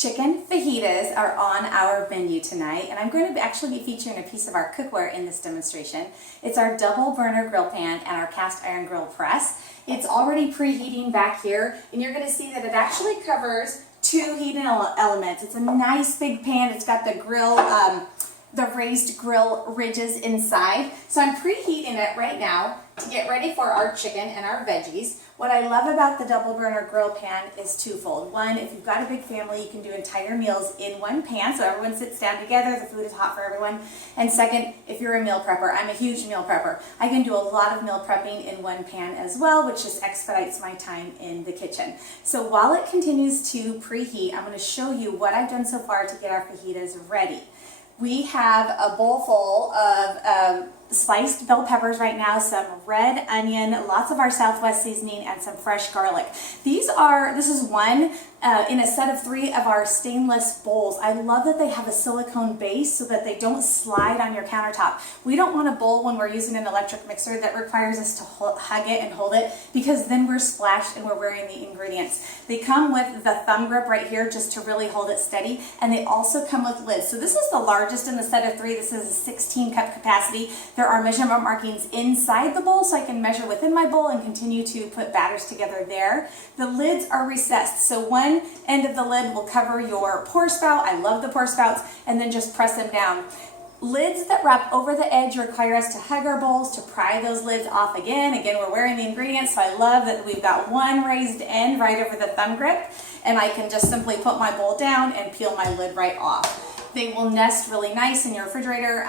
Chicken fajitas are on our menu tonight, and I'm going to actually be featuring a piece of our cookware in this demonstration. It's our double burner grill pan and our cast iron grill press. It's already preheating back here, and you're going to see that it actually covers two heating elements. It's a nice big pan. It's got the grill, the raised grill ridges inside. So I'm preheating it right now to get ready for our chicken and our veggies. What I love about the double burner grill pan is twofold. One, if you've got a big family, you can do entire meals in one pan, so everyone sits down together, the food is hot for everyone. And second, if you're a meal prepper, I'm a huge meal prepper, I can do a lot of meal prepping in one pan as well, which just expedites my time in the kitchen. So while it continues to preheat, I'm going to show you what I've done so far to get our fajitas ready. We have a bowl full of sliced bell peppers right now, some red onion, lots of our Southwest seasoning, and some fresh garlic. This is one in a set of 3 of our stainless bowls. I love that they have a silicone base so that they don't slide on your countertop. We don't want a bowl when we're using an electric mixer that requires us to hug it and hold it, because then we're splashed and we're wearing the ingredients. They come with the thumb grip right here just to really hold it steady, and they also come with lids. So this is the largest in the set of 3. This is a 16 cup capacity. There are measurement markings inside the bowl so I can measure within my bowl and continue to put batters together there. The lids are recessed, so one end of the lid will cover your pour spout. I love the pour spouts, and then just press them down. Lids that wrap over the edge require us to hug our bowls to pry those lids off again. Again, we're wearing the ingredients, so I love that we've got one raised end right over the thumb grip, and I can just simply put my bowl down and peel my lid right off. They will nest really nice in your refrigerator.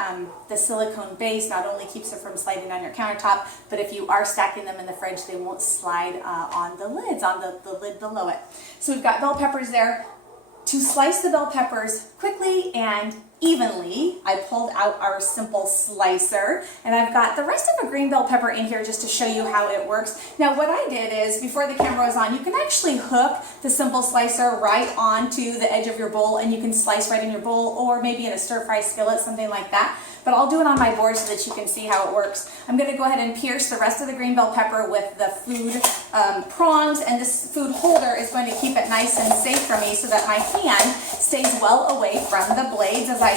The silicone base not only keeps it from sliding on your countertop, but if you are stacking them in the fridge, they won't slide on the lids, on the lid below it. So we've got bell peppers there. To slice the bell peppers quickly and evenly, I pulled out our simple slicer, and I've got the rest of a green bell pepper in here just to show you how it works. Now what I did is, before the camera was on, you can actually hook the simple slicer right onto the edge of your bowl, and you can slice right in your bowl, or maybe in a stir-fry skillet, something like that. But I'll do it on my board so that you can see how it works. I'm going to go ahead and pierce the rest of the green bell pepper with the food prongs, and this food holder is going to keep it nice and safe for me so that my hand stays well away from the blades. As I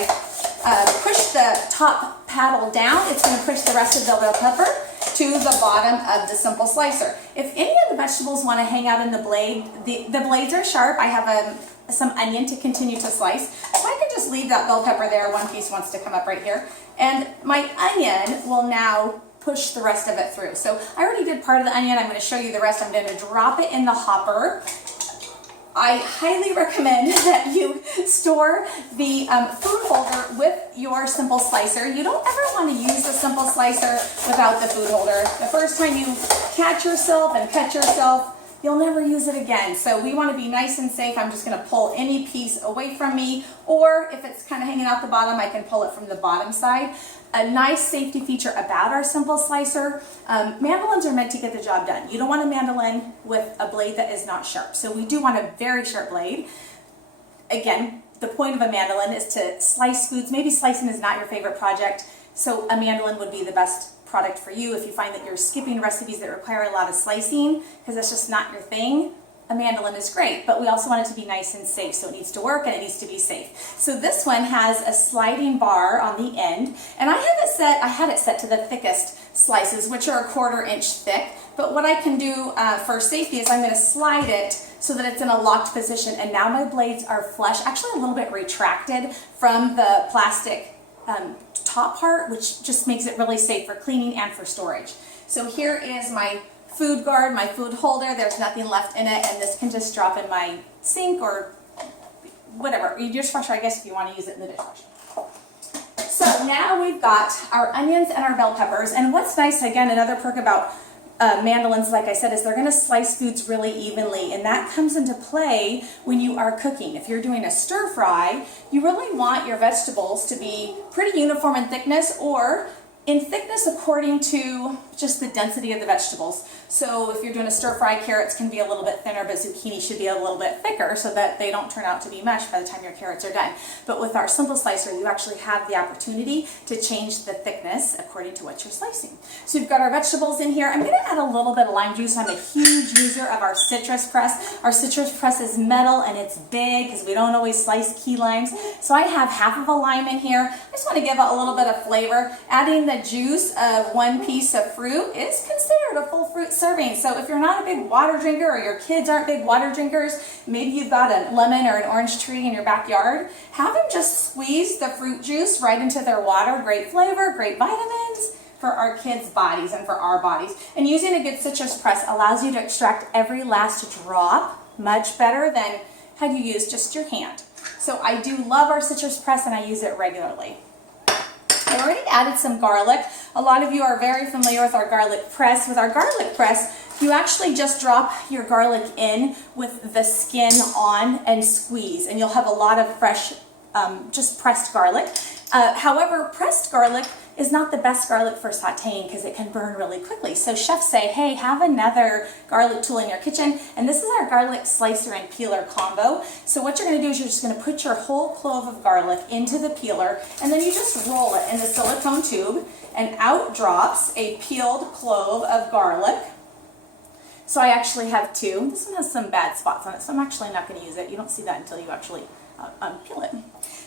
push the top paddle down, it's going to push the rest of the bell pepper to the bottom of the simple slicer. If any of the vegetables want to hang out in the blade, the blades are sharp. I have some onion to continue to slice, so I can just leave that bell pepper there. One piece wants to come up right here, and my onion will now push the rest of it through. So I already did part of the onion. I'm going to show you the rest. I'm going to drop it in the hopper. I highly recommend that you store the food holder with your simple slicer. You don't ever want to use the simple slicer without the food holder. The first time you catch yourself and cut yourself, you'll never use it again. So we want to be nice and safe. I'm just going to pull any piece away from me, or if it's kind of hanging out the bottom, I can pull it from the bottom side. A nice safety feature about our simple slicer, mandolins are meant to get the job done. You don't want a mandolin with a blade that is not sharp. So we do want a very sharp blade. Again, the point of a mandolin is to slice foods. Maybe slicing is not your favorite project, so a mandolin would be the best product for you. If you find that you're skipping recipes that require a lot of slicing because that's just not your thing, a mandolin is great, but we also want it to be nice and safe, so it needs to work and it needs to be safe. So this one has a sliding bar on the end, and I had it set to the thickest slices, which are 1/4 inch thick. But what I can do for safety is I'm going to slide it so that it's in a locked position, and now my blades are flush, actually a little bit retracted from the plastic top part, which just makes it really safe for cleaning and for storage. So here is my food guard, my food holder. There's nothing left in it, and this can just drop in my sink or whatever, your dishwasher, I guess, if you want to use it in the dishwasher. So now we've got our onions and our bell peppers, and what's nice, again, another perk about mandolins, like I said, is they're going to slice foods really evenly, and that comes into play when you are cooking. If you're doing a stir fry, you really want your vegetables to be pretty uniform in thickness, or in thickness according to just the density of the vegetables. So if you're doing a stir fry, carrots can be a little bit thinner, but zucchini should be a little bit thicker so that they don't turn out to be mush by the time your carrots are done. But with our simple slicer, you actually have the opportunity to change the thickness according to what you're slicing. So we've got our vegetables in here. I'm going to add a little bit of lime juice. I'm a huge user of our citrus press. Our citrus press is metal and it's big because we don't always slice key limes. So I have half of a lime in here. I just want to give it a little bit of flavor. Adding the juice of one piece of fruit is considered a full fruit serving. So if you're not a big water drinker or your kids aren't big water drinkers, maybe you've got a lemon or an orange tree in your backyard, have them just squeeze the fruit juice right into their water. Great flavor, great vitamins for our kids' bodies and for our bodies. And using a good citrus press allows you to extract every last drop much better than had you used just your hand. So I do love our citrus press and I use it regularly. I already added some garlic. A lot of you are very familiar with our garlic press. With our garlic press, you actually just drop your garlic in with the skin on and squeeze, and you'll have a lot of fresh, just pressed garlic. However, pressed garlic is not the best garlic for sauteing because it can burn really quickly. So chefs say, hey, have another garlic tool in your kitchen. And this is our garlic slicer and peeler combo. So what you're going to do is you're just going to put your whole clove of garlic into the peeler, and then you just roll it in the silicone tube, and out drops a peeled clove of garlic. So I actually have two. This one has some bad spots on it, so I'm actually not going to use it. You don't see that until you actually unpeel it.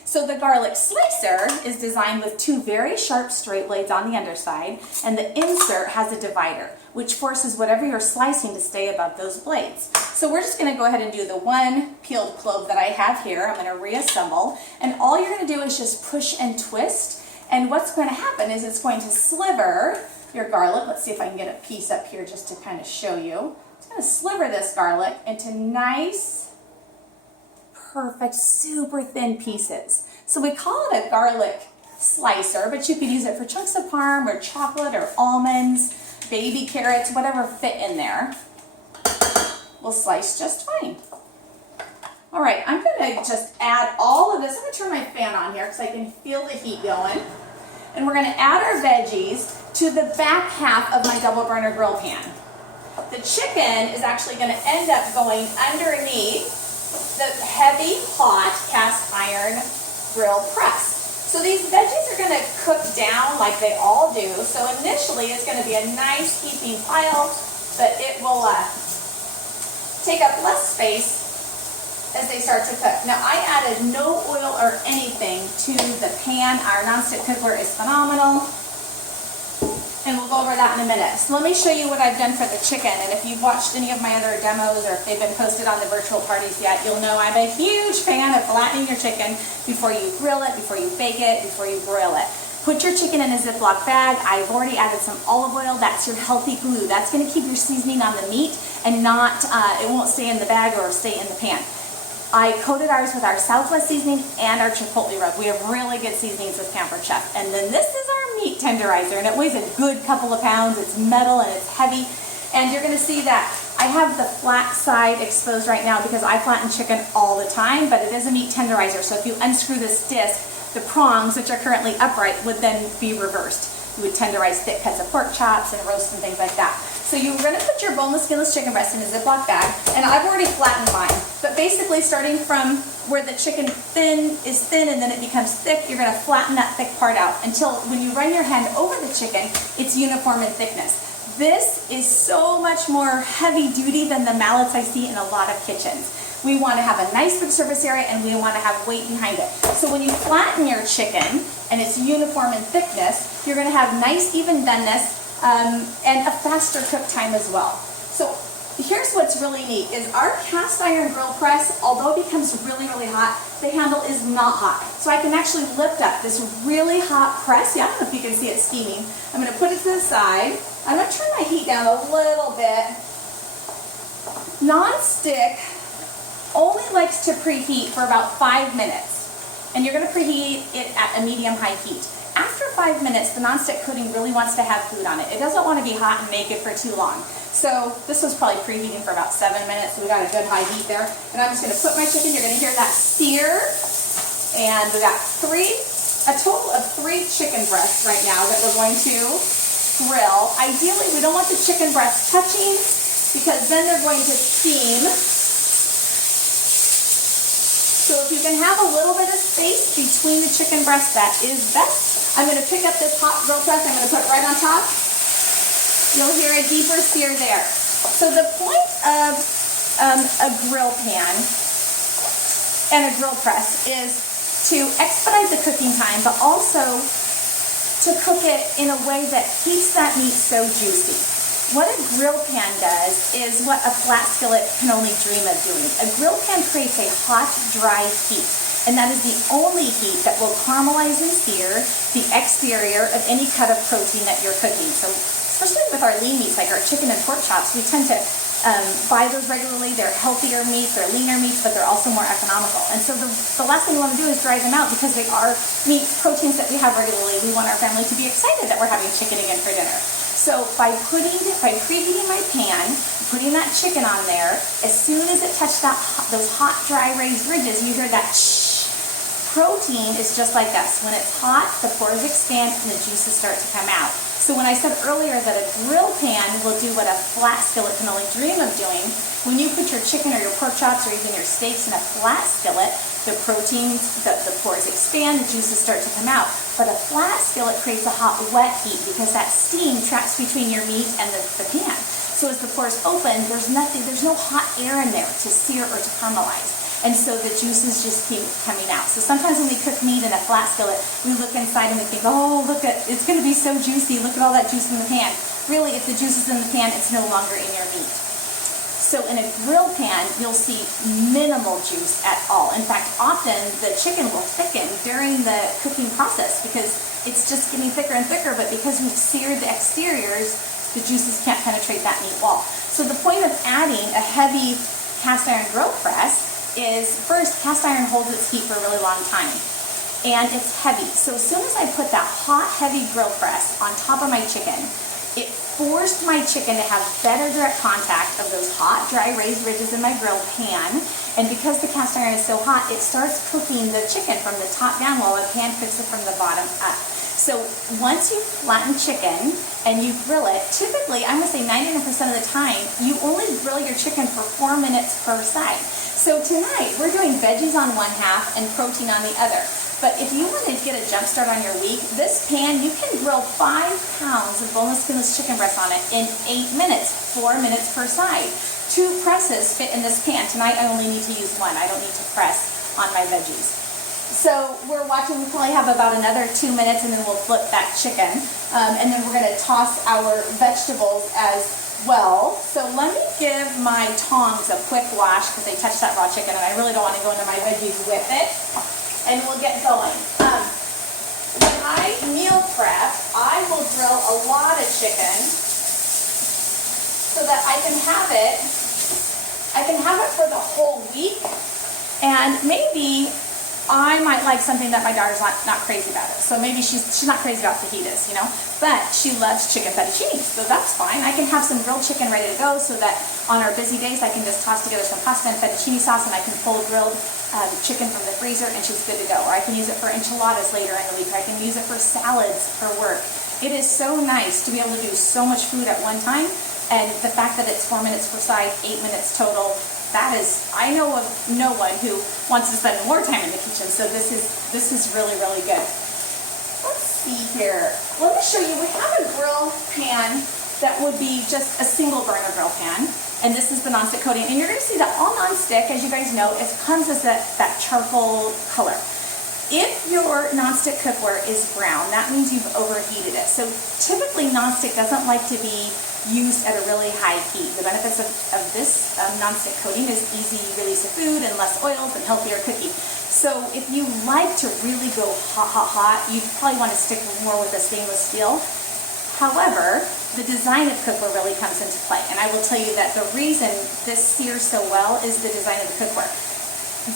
So the garlic slicer is designed with two very sharp straight blades on the underside, and the insert has a divider, which forces whatever you're slicing to stay above those blades. So we're just going to go ahead and do the one peeled clove that I have here. I'm going to reassemble, and all you're going to do is just push and twist, and what's going to happen is it's going to sliver your garlic. Let's see if I can get a piece up here just to kind of show you. It's going to sliver this garlic into nice, perfect, super thin pieces. So we call it a garlic slicer, but you could use it for chunks of parm or chocolate or almonds, baby carrots, whatever fit in there. Will slice just fine. All right, I'm going to just add all of this. I'm going to turn my fan on here because I can feel the heat going. And we're going to add our veggies to the back half of my double burner grill pan. The chicken is actually going to end up going underneath the heavy, hot cast iron grill press. So these veggies are going to cook down like they all do. So initially it's going to be a nice heaping pile, but it will take up less space as they start to cook. Now I added no oil or anything to the pan. Our nonstick cookware is phenomenal. And we'll go over that in a minute. So let me show you what I've done for the chicken. And if you've watched any of my other demos or if they've been posted on the virtual parties yet, you'll know I'm a huge fan of flattening your chicken before you grill it, before you bake it, before you broil it. Put your chicken in a Ziploc bag. I've already added some olive oil. That's your healthy glue. That's going to keep your seasoning on the meat and not, it won't stay in the bag or stay in the pan. I coated ours with our Southwest seasoning and our chipotle rub. We have really good seasonings with Pampered Chef. And then this is our meat tenderizer, and it weighs a good couple of pounds. It's metal and it's heavy. And you're going to see that I have the flat side exposed right now because I flatten chicken all the time, but it is a meat tenderizer. So if you unscrew this disc, the prongs, which are currently upright, would then be reversed. You would tenderize thick cuts of pork chops and roast and things like that. So you're going to put your boneless, skinless chicken breast in a Ziploc bag, and I've already flattened mine. But basically, starting from where the chicken is thin and then it becomes thick, you're going to flatten that thick part out until when you run your hand over the chicken, it's uniform in thickness. This is so much more heavy duty than the mallets I see in a lot of kitchens. We want to have a nice big surface area and we want to have weight behind it. So when you flatten your chicken and it's uniform in thickness, you're going to have nice even doneness and a faster cook time as well. So here's what's really neat is our cast iron grill press, although it becomes really, really hot, the handle is not hot. So I can actually lift up this really hot press. Yeah, I don't know if you can see it steaming. I'm going to put it to the side. I'm going to turn my heat down a little bit. Non-stick only likes to preheat for about 5 minutes. And you're going to preheat it at a medium-high heat. After 5 minutes, the nonstick coating really wants to have food on it. It doesn't want to be hot and naked for too long. So this was probably preheating for about 7 minutes, so we got a good high heat there. And I'm just going to put my chicken, you're going to hear that sear. And we got 3, a total of 3 chicken breasts right now that we're going to grill. Ideally, we don't want the chicken breasts touching because then they're going to steam. So if you can have a little bit of space between the chicken breasts, that is best. I'm going to pick up this hot grill press. I'm going to put it right on top. You'll hear a deeper sear there. So the point of a grill pan and a grill press is to expedite the cooking time, but also to cook it in a way that keeps that meat so juicy. What a grill pan does is what a flat skillet can only dream of doing. A grill pan creates a hot, dry heat, and that is the only heat that will caramelize and sear the exterior of any cut of protein that you're cooking. So especially with our lean meats, like our chicken and pork chops, we tend to buy those regularly. They're healthier meats, they're leaner meats, but they're also more economical. And so the last thing we want to do is dry them out because they are meat proteins that we have regularly. We want our family to be excited that we're having chicken again for dinner. So by preheating my pan, putting that chicken on there, as soon as it touched those hot, dry raised ridges, you hear that shh. Protein is just like us. When it's hot, the pores expand and the juices start to come out. So when I said earlier that a grill pan will do what a flat skillet can only dream of doing, when you put your chicken or your pork chops or even your steaks in a flat skillet, the proteins, the pores expand, the juices start to come out. But a flat skillet creates a hot, wet heat because that steam traps between your meat and the pan. So as the pores open, there's no hot air in there to sear or to caramelize. And so the juices just keep coming out. So sometimes when we cook meat in a flat skillet, we look inside and we think, oh, look, it's going to be so juicy. Look at all that juice in the pan. Really, if the juice is in the pan, it's no longer in your meat. So in a grill pan, you'll see minimal juice at all. In fact, often the chicken will thicken during the cooking process because it's just getting thicker and thicker, but because we've seared the exteriors, the juices can't penetrate that meat wall. So the point of adding a heavy cast iron grill press is, first, cast iron holds its heat for a really long time, and it's heavy. So as soon as I put that hot, heavy grill press on top of my chicken, it forced my chicken to have better direct contact of those hot, dry raised ridges in my grill pan, and because the cast iron is so hot, it starts cooking the chicken from the top down while the pan cooks it from the bottom up. So once you flatten chicken and you grill it, typically, I'm going to say 99% of the time, you only grill your chicken for 4 minutes per side. So tonight, we're doing veggies on one half and protein on the other. But if you want to get a jump start on your week, this pan, you can grill 5 pounds of boneless, skinless chicken breast on it in 8 minutes, 4 minutes per side. 2 presses fit in this pan. Tonight, I only need to use 1. I don't need to press on my veggies. So we're watching, we probably have about another 2 minutes and then we'll flip that chicken. And then we're going to toss our vegetables as well. So let me give my tongs a quick wash because they touched that raw chicken and I really don't want to go into my veggies with it. And we'll get going. When I meal prep, I will grill a lot of chicken so that I can have it for the whole week, and maybe I might like something that my daughter's not crazy about it. So maybe she's not crazy about fajitas, but she loves chicken fettuccine, so that's fine. I can have some grilled chicken ready to go so that on our busy days I can just toss together some pasta and fettuccine sauce and I can pull grilled chicken from the freezer and she's good to go. Or I can use it for enchiladas later in the week, or I can use it for salads for work. It is so nice to be able to do so much food at one time, and the fact that it's 4 minutes per side, 8 minutes total, that is, I know of no one who wants to spend more time in the kitchen, so this is really, really good. Let's see here. Let me show you, we have a grill pan that would be just a single burner grill pan, and this is the nonstick coating, and you're going to see that all nonstick, as you guys know, it comes as that charcoal color. If your nonstick cookware is brown, that means you've overheated it. So typically nonstick doesn't like to be used at a really high heat. The benefits of this nonstick coating is easy release of food and less oils and healthier cooking. So if you like to really go hot, you probably want to stick more with a stainless steel. However, the design of cookware really comes into play. And I will tell you that the reason this sears so well is the design of the cookware.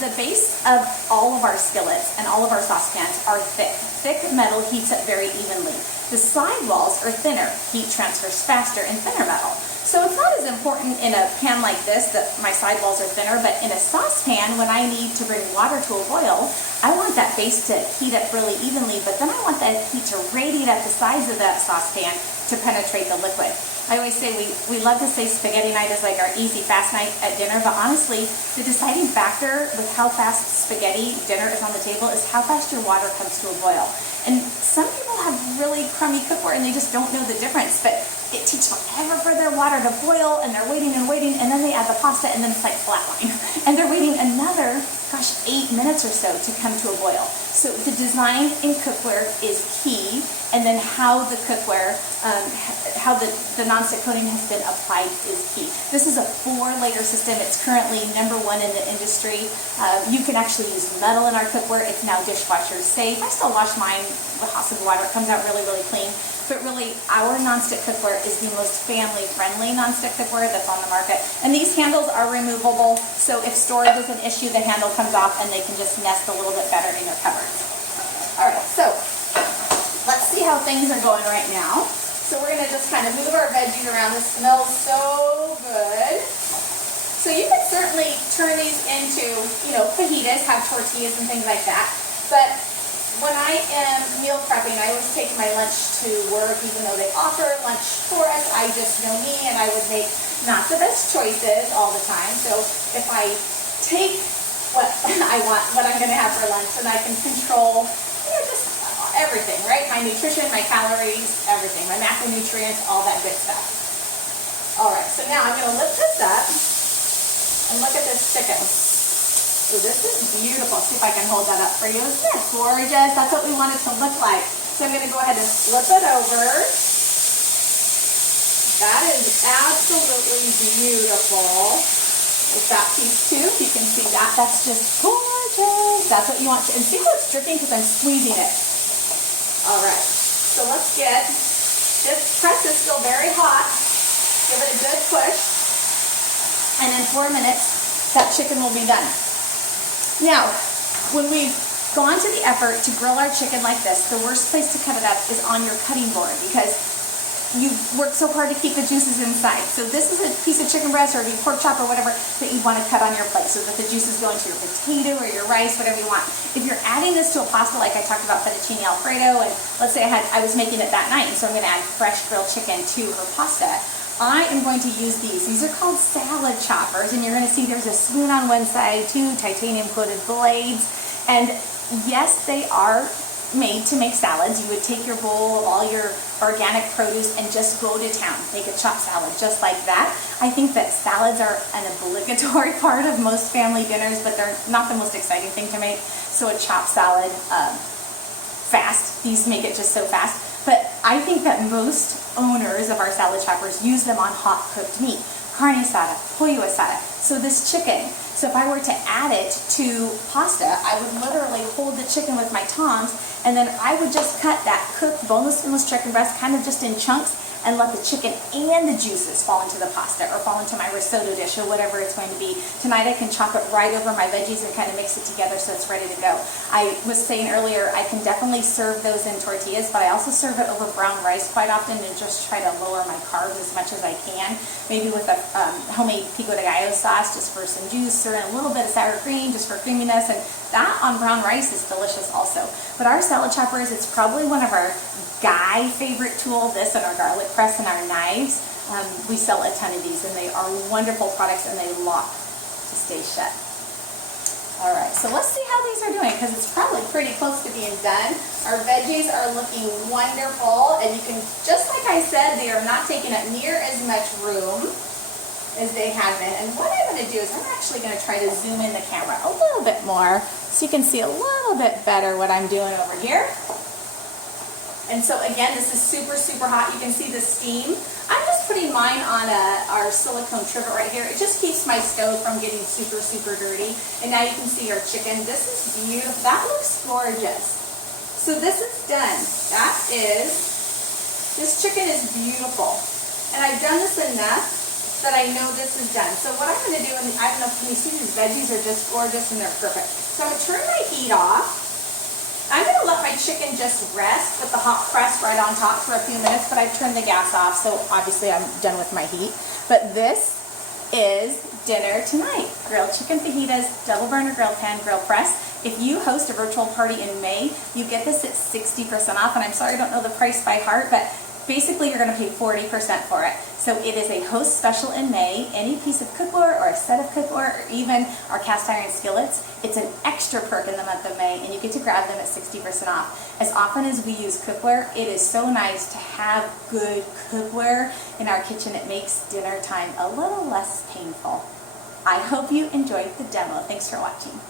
The base of all of our skillets and all of our saucepans are thick. Thick metal heats up very evenly. The side walls are thinner. Heat transfers faster in thinner metal. So it's not as important in a pan like this that my side walls are thinner, but in a saucepan, when I need to bring water to a boil, I want that base to heat up really evenly, but then I want that heat to radiate at the sides of that saucepan to penetrate the liquid. I always say we love to say spaghetti night is like our easy, fast night at dinner, but honestly, the deciding factor with how fast spaghetti dinner is on the table is how fast your water comes to a boil. And some people have really crummy cookware and they just don't know the difference, but it takes forever for their water to boil and they're waiting and waiting, and then they add the pasta and then it's like flatline. And they're waiting another, 8 minutes or so to come to a boil. So the design in cookware is key, and then how the cookware, how the nonstick coating has been applied is key. This is a 4-layer system. It's currently #1 in the industry. You can actually use metal in our cookware. It's now dishwasher safe. I still wash mine with hot soap and water. It comes out really, really clean. But really, our nonstick cookware is the most family-friendly nonstick cookware that's on the market. And these handles are removable, so if storage is an issue, the handle comes off and they can just nest a little bit better in your cupboard. All right, so let's see how things are going right now. So we're gonna just kind of move our veggies around. This smells so good. So you can certainly turn these into, fajitas, have tortillas and things like that. But when I am meal prepping, I always take my lunch to work, even though they offer lunch for us. I just know me, and I would make not the best choices all the time. So if I take what I want, what I'm going to have for lunch, then I can control, just everything, right? My nutrition, my calories, everything, my macronutrients, all that good stuff. All right, so now I'm going to lift this up and look at this chicken. So this is beautiful. See if I can hold that up for you. Isn't that gorgeous? That's what we want it to look like. So I'm going to go ahead and flip it over. That is absolutely beautiful. With that piece too, you can see that. That's just gorgeous. That's what you want to. And see how it's dripping because I'm squeezing it. All right. So let's get this press is still very hot. Give it a good push. And in 4 minutes, that chicken will be done. Now, when we've gone to the effort to grill our chicken like this, the worst place to cut it up is on your cutting board because you worked so hard to keep the juices inside. So this is a piece of chicken breast or a pork chop or whatever that you want to cut on your plate so that the juices go into your potato or your rice, whatever you want. If you're adding this to a pasta, like I talked about fettuccine alfredo, and let's say I was making it that night, and so I'm going to add fresh grilled chicken to her pasta, I am going to use these. These are called salad choppers, and you're going to see there's a spoon on one side, 2 titanium coated blades, and yes, they are made to make salads. You would take your bowl of all your organic produce and just go to town. Make a chopped salad just like that. I think that salads are an obligatory part of most family dinners, but they're not the most exciting thing to make. So a chopped salad, fast. These make it just so fast. But I think that most owners of our salad choppers use them on hot cooked meat. Carne asada, pollo asada. So this chicken, so if I were to add it to pasta, I would literally hold the chicken with my tongs, and then I would just cut that cooked boneless, skinless chicken breast kind of just in chunks and let the chicken and the juices fall into the pasta or fall into my risotto dish or whatever it's going to be. Tonight I can chop it right over my veggies and kind of mix it together so it's ready to go. I was saying earlier, I can definitely serve those in tortillas, but I also serve it over brown rice quite often and just try to lower my carbs as much as I can. Maybe with a homemade pico de gallo sauce just for some juice, or a little bit of sour cream just for creaminess, and that on brown rice is delicious also. But our salad choppers, it's probably one of our guy favorite tool, this and our garlic press and our knives. We sell a ton of these, and they are wonderful products, and they lock to stay shut. All right, so let's see how these are doing, because it's probably pretty close to being done. Our veggies are looking wonderful, and you can, just like I said, they are not taking up near as much room as they have been. And what I'm going to do is I'm actually going to try to zoom in the camera a little bit more so you can see a little bit better what I'm doing over here. And so again, this is super, super hot. You can see the steam. I'm just putting mine on our silicone trivet right here. It just keeps my stove from getting super, super dirty. And now you can see our chicken. This is beautiful. That looks gorgeous. So this is done. This chicken is beautiful. And I've done this enough that I know this is done. So what I'm going to do, and I don't know if you see, these veggies are just gorgeous and they're perfect. So I'm going to turn my heat off. I'm going to let my chicken just rest with the hot press right on top for a few minutes, but I've turned the gas off, so obviously I'm done with my heat. But this is dinner tonight. Grilled chicken fajitas, double burner grill pan, grill press. If you host a virtual party in May, you get this at 60% off, and I'm sorry I don't know the price by heart, but basically you're gonna pay 40% for it. So it is a host special in May. Any piece of cookware or a set of cookware or even our cast iron skillets, it's an extra perk in the month of May, and you get to grab them at 60% off. As often as we use cookware, it is so nice to have good cookware in our kitchen. It makes dinner time a little less painful. I hope you enjoyed the demo. Thanks for watching.